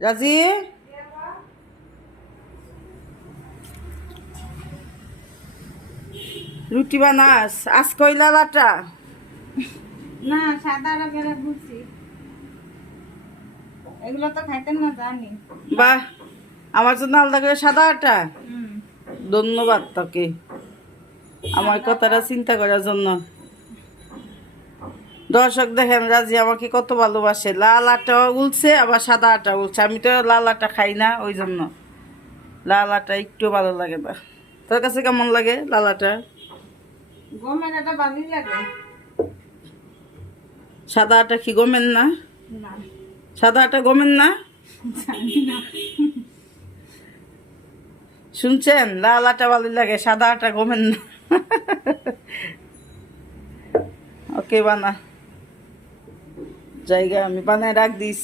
রাজি, রুটি বানাস আজ কইলা লাটা? না, সাদা বেড়ে বুঝছি, এগুলো তো খাইতেন না জানি। বাহ, আমার জন্য আলাদা করে সাদা আটা। হুম। ধন্যবাদ তোকে আমার কথাটা চিন্তা করার জন্য। দর্শক দেখেন রাজি আমাকে কত ভালোবাসে। লাল আটা উলছে আবার সাদা আটা উলছে। আমি তো লাল আটা খাই না, ওই জন্য লাল আটা একটু ভালো লাগে না। তোর কাছে কেমন লাগে লাল আটা? গমের এটা ভালোই লাগে। সাদা আটা কি গমেন না? না, সাদা আটা গমেন না? জানি না। শুনছেন, লাল আটা ভালো লাগে, সাদা আটা গমেন না। ওকে বানা, জায়গা আমি বানায় রাখ দিস।